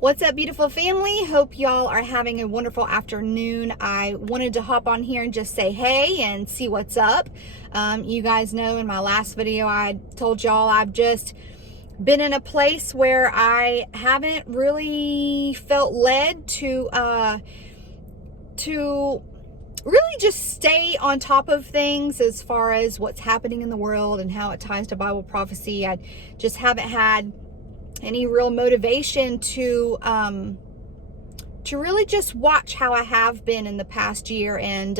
What's up, beautiful family? Hope y'all are having a wonderful afternoon. I wanted to hop on here and just say hey and see what's up. You guys know in my last video I told y'all I've just been in a place where I haven't really felt led to really just stay on top of things as far as what's happening in the world and how it ties to Bible prophecy. I just haven't had any real motivation to really just watch how I have been in the past year, and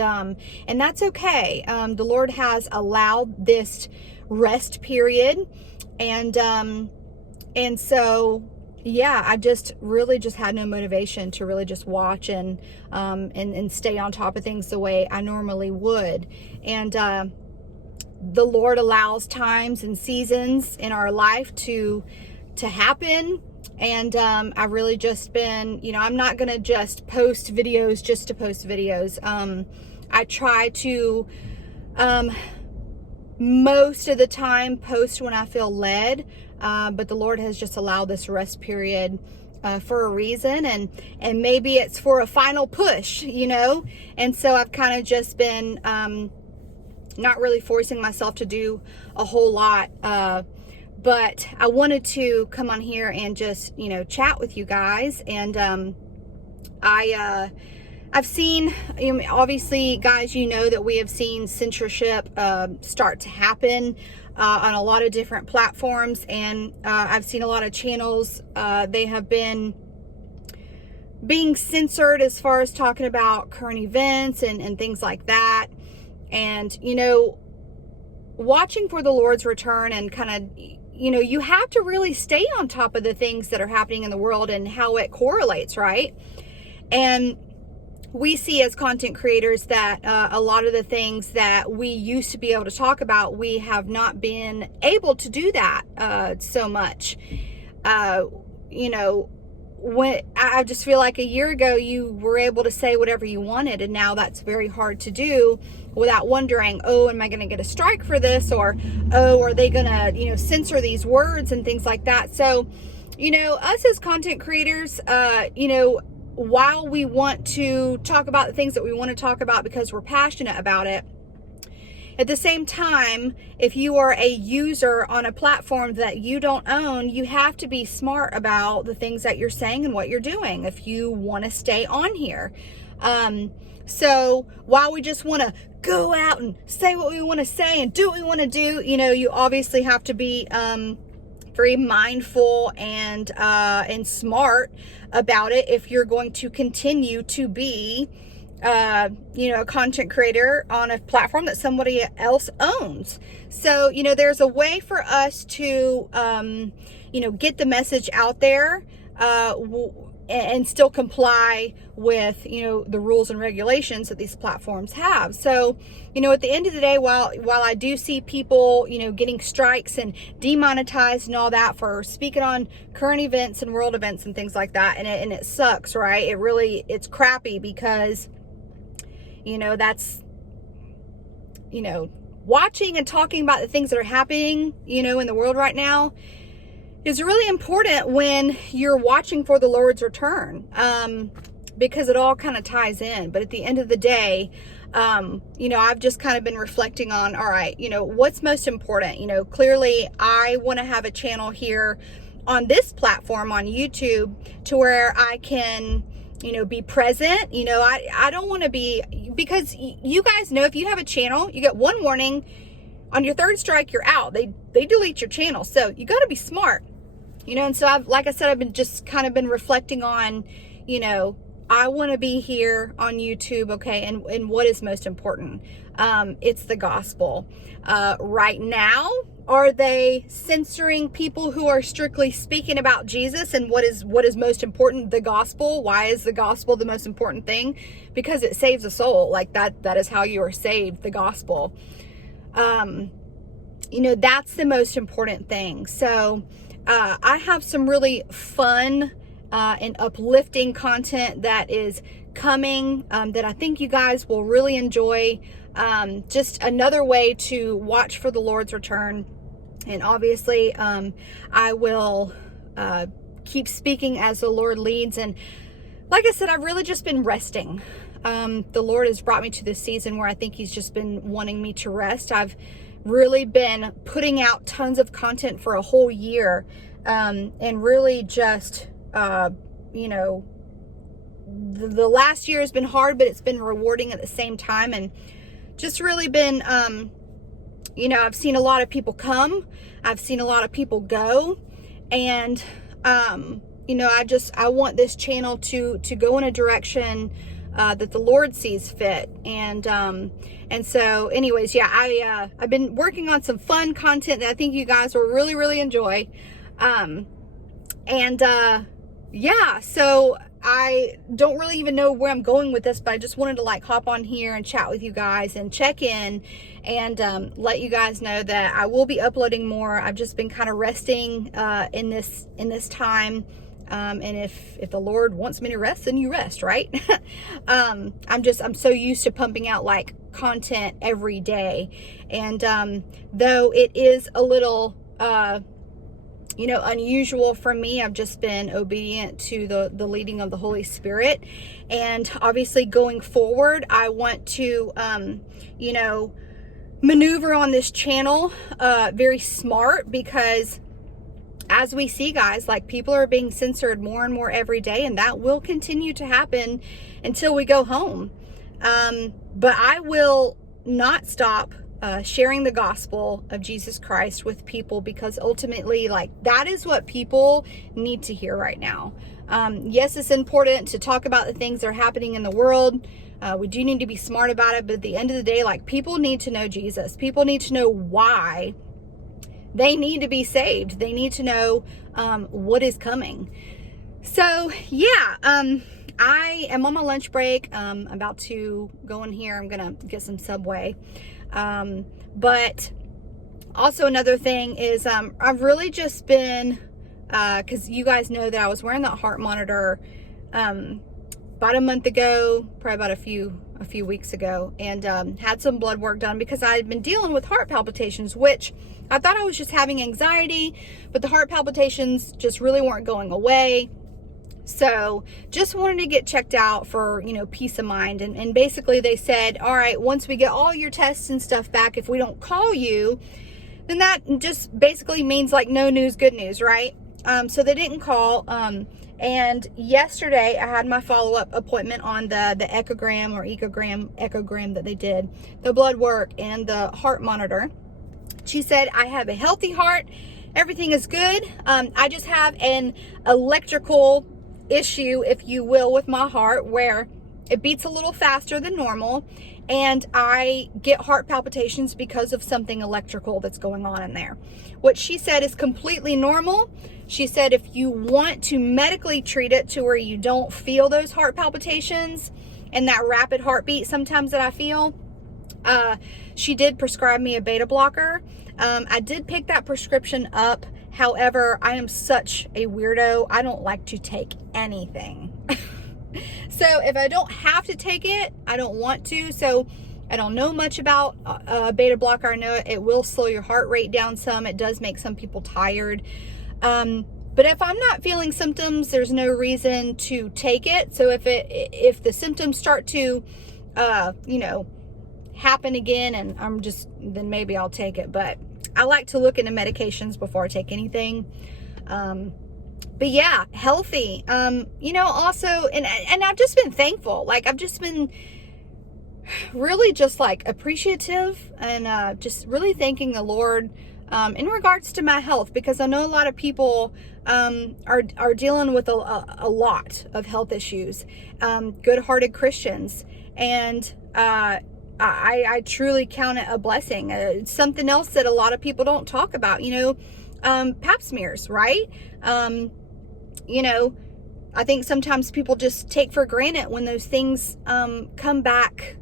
that's okay. The Lord has allowed this rest period, and so yeah, I just really just had no motivation to really just watch and stay on top of things the way I normally would. And the Lord allows times and seasons in our life to happen, and I've really just been, I'm not gonna just post videos just to post videos. I try to most of the time post when I feel led, but the Lord has just allowed this rest period for a reason, and maybe it's for a final push, and so I've kind of just been not really forcing myself to do a whole lot, but I wanted to come on here and just, chat with you guys. And I've seen, obviously, guys, that we have seen censorship start to happen on a lot of different platforms. And I've seen a lot of channels, they have been being censored as far as talking about current events and things like that. And, watching for the Lord's return and kind of, you have to really stay on top of the things that are happening in the world and how it correlates, right? And we see as content creators that a lot of the things that we used to be able to talk about, we have not been able to do that so much. When I just feel like a year ago you were able to say whatever you wanted, and now that's very hard to do without wondering, oh, am I going to get a strike for this, or oh, are they going to censor these words and things like that. So us as content creators, while we want to talk about the things that we want to talk about because we're passionate about it, at the same time, if you are a user on a platform that you don't own, you have to be smart about the things that you're saying and what you're doing if you want to stay on here. So while we just want to go out and say what we want to say and do what we want to do, you obviously have to be very mindful and smart about it if you're going to continue to be a content creator on a platform that somebody else owns. So, there's a way for us to, get the message out there, and still comply with, the rules and regulations that these platforms have. So, at the end of the day, while I do see people, getting strikes and demonetized and all that for speaking on current events and world events and things like that, and it sucks, right? It's crappy because that's, watching and talking about the things that are happening, in the world right now is really important when you're watching for the Lord's return, because it all kind of ties in. But at the end of the day, I've just kind of been reflecting on, all right, what's most important? Clearly I want to have a channel here on this platform on YouTube to where I can be present. I don't want to be, because you guys know, if you have a channel, you get one warning. On your third strike, you're out. They delete your channel. So you got to be smart, and so like I said, I've been just kind of been reflecting on, I want to be here on YouTube. Okay. And what is most important? It's the gospel. Right now, are they censoring people who are strictly speaking about Jesus and what is most important? The gospel. Why is the gospel the most important thing? Because it saves a soul. Like that is how you are saved, the gospel. That's the most important thing. So, I have some really fun, and uplifting content that is coming, that I think you guys will really enjoy. Just another way to watch for the Lord's return. And obviously, I will keep speaking as the Lord leads. And like I said, I've really just been resting. The Lord has brought me to this season where I think he's just been wanting me to rest. I've really been putting out tons of content for a whole year, and really just, you know, the last year has been hard, but it's been rewarding at the same time. And just really been, you know, I've seen a lot of people come, I've seen a lot of people go, and, you know, I want this channel to go in a direction that the Lord sees fit. And so anyways, yeah, I've been working on some fun content that I think you guys will really, really enjoy. Yeah, so I don't really even know where I'm going with this, but I just wanted to like hop on here and chat with you guys and check in and let you guys know that I will be uploading more. I've just been kind of resting in this time. And if the Lord wants me to rest, then you rest, right? I'm so used to pumping out like content every day. And though it is a little you know, unusual for me, I've just been obedient to the leading of the Holy Spirit. And obviously going forward, I want to you know, maneuver on this channel very smart, because as we see, guys, like people are being censored more and more every day, and that will continue to happen until we go home. But I will not stop sharing the gospel of Jesus Christ with people, because ultimately, like, that is what people need to hear right now. Yes, it's important to talk about the things that are happening in the world. We do need to be smart about it, but at the end of the day, like, people need to know Jesus. People need to know why they need to be saved. They need to know what is coming. So yeah, I am on my lunch break. I'm about to go in here. I'm gonna get some Subway. But also another thing is I've really just been, because you guys know that I was wearing that heart monitor about a month ago, probably about a few weeks ago, and had some blood work done because I had been dealing with heart palpitations, which I thought I was just having anxiety, but the heart palpitations just really weren't going away. So just wanted to get checked out for, you know, peace of mind. And basically they said, all right, once we get all your tests and stuff back, if we don't call you, then that just basically means like no news, good news, right? So they didn't call. And yesterday I had my follow-up appointment on the echogram that they did, the blood work and the heart monitor. She said, I have a healthy heart. Everything is good. I just have an electrical issue, if you will, with my heart, where it beats a little faster than normal, and I get heart palpitations because of something electrical that's going on in there. What she said is completely normal. She said if you want to medically treat it to where you don't feel those heart palpitations and that rapid heartbeat sometimes that I feel, she did prescribe me a beta blocker. I did pick that prescription up. However, I am such a weirdo. I don't like to take anything. So if I don't have to take it, I don't want to. So I don't know much about a beta blocker. I know it will slow your heart rate down some. It does make some people tired. But if I'm not feeling symptoms, there's no reason to take it. So if the symptoms start to, you know, happen again, and then maybe I'll take it. But I like to look into medications before I take anything. But yeah, healthy. You know, also, and I've just been thankful. Like, I've just been really just like appreciative and just really thanking the Lord in regards to my health, because I know a lot of people are dealing with a lot of health issues, good-hearted Christians, and I truly count it a blessing. It's something else that a lot of people don't talk about, you know, pap smears, right? You know, I think sometimes people just take for granted when those things come back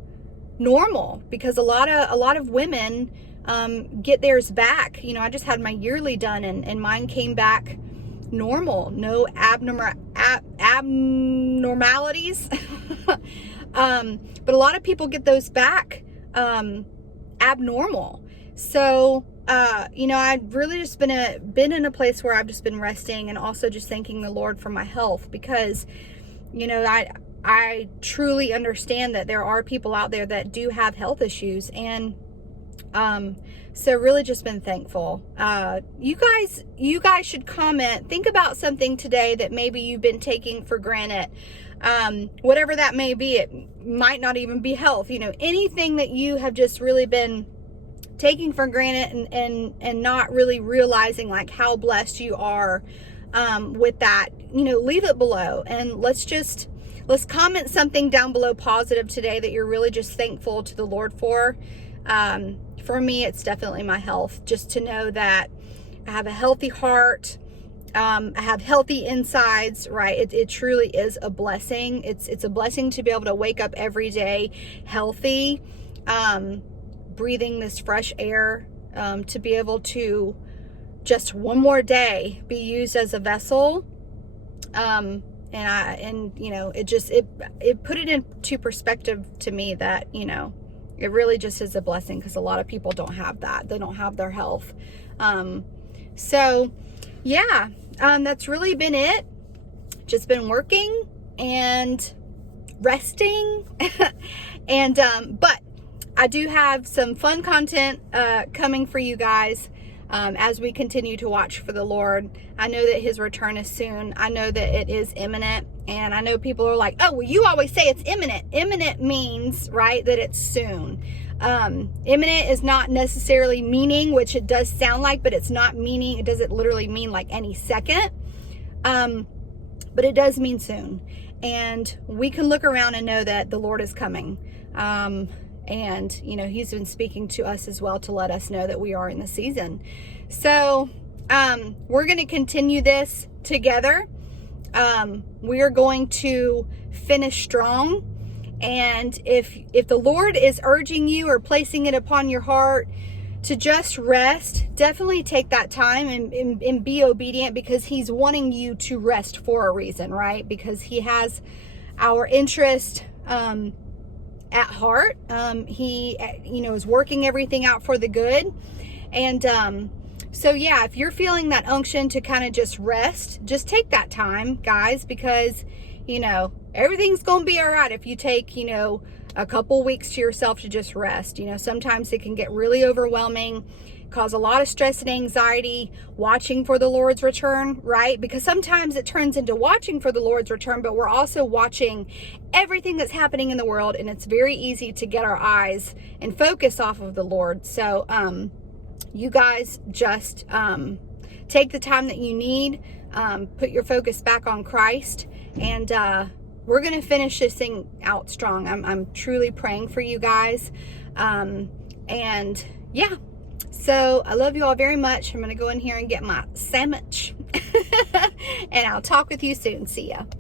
normal, because a lot of women get theirs back. You know, I just had my yearly done, and mine came back normal, no abnormalities. But a lot of people get those back abnormal. So I've really just been in a place where I've just been resting and also just thanking the Lord for my health, because, I truly understand that there are people out there that do have health issues. And, so really just been thankful. You guys should comment. Think about something today that maybe you've been taking for granted. Whatever that may be, it might not even be health, anything that you have just really been taking for granted and not really realizing like how blessed you are, with that, leave it below, and let's comment something down below positive today that you're really just thankful to the Lord for. For me, it's definitely my health, just to know that I have a healthy heart. I have healthy insides, right? It truly is a blessing. It's a blessing to be able to wake up every day healthy, breathing this fresh air, to be able to just one more day be used as a vessel. It put it into perspective to me that, it really just is a blessing, because a lot of people don't have that. They don't have their health. That's really been it. Just been working and resting. But I do have some fun content coming for you guys as we continue to watch for the Lord. I know that his return is soon. I know that it is imminent. And I know people are like, oh, well, you always say it's imminent. Imminent means, right, that it's soon. Imminent is not necessarily meaning, which it does sound like, but it's not meaning. It doesn't literally mean like any second. But it does mean soon. And we can look around and know that the Lord is coming. And, he's been speaking to us as well to let us know that we are in the season. So, we're going to continue this together. We are going to finish strong. And if the Lord is urging you or placing it upon your heart to just rest, definitely take that time and be obedient, because he's wanting you to rest for a reason, right? Because he has our interest, at heart. He, is working everything out for the good. And, if you're feeling that unction to kind of just rest, just take that time, guys, because, everything's going to be all right if you take, a couple weeks to yourself to just rest. Sometimes it can get really overwhelming, cause a lot of stress and anxiety watching for the Lord's return, right? Because sometimes it turns into watching for the Lord's return, but we're also watching everything that's happening in the world, and it's very easy to get our eyes and focus off of the Lord. So, you guys just take the time that you need, put your focus back on Christ, and we're going to finish this thing out strong. I'm truly praying for you guys. So I love you all very much. I'm going to go in here and get my sandwich, and I'll talk with you soon. See ya.